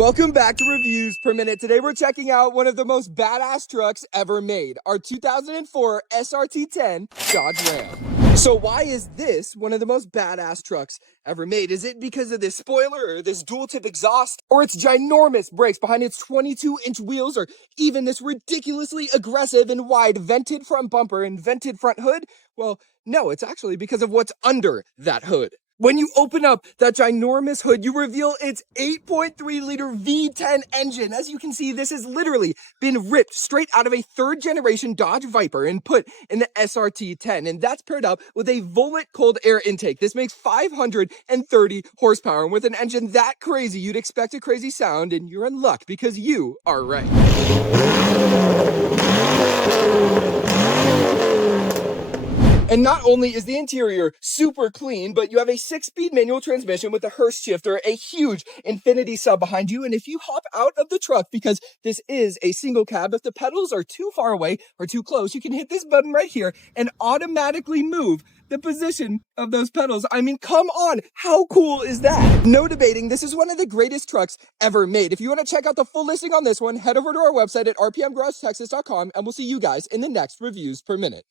Welcome back to Reviews Per Minute. Today we're checking out one of the most badass trucks ever made, our 2004 SRT-10 Dodge Ram. So why is this one of the most badass trucks ever made? Is it because of this spoiler or this dual tip exhaust or its ginormous brakes behind its 22-inch wheels or even this ridiculously aggressive and wide vented front bumper and vented front hood? Well, no, it's actually because of what's under that hood. When you open up that ginormous hood, you reveal its 8.3-liter V10 engine. As you can see, this has literally been ripped straight out of a third-generation Dodge Viper and put in the SRT-10. And that's paired up with a Volent cold air intake. This makes 530 horsepower. And with an engine that crazy, you'd expect a crazy sound, and you're in luck because you are right. And not only is the interior super clean, but you have a 6-speed manual transmission with a Hurst shifter, a huge infinity sub behind you. And if you hop out of the truck, because this is a single cab, if the pedals are too far away or too close, you can hit this button right here and automatically move the position of those pedals. I mean, come on, how cool is that? No debating, this is one of the greatest trucks ever made. If you want to check out the full listing on this one, head over to our website at rpmgaragetexas.com, and we'll see you guys in the next Reviews Per Minute.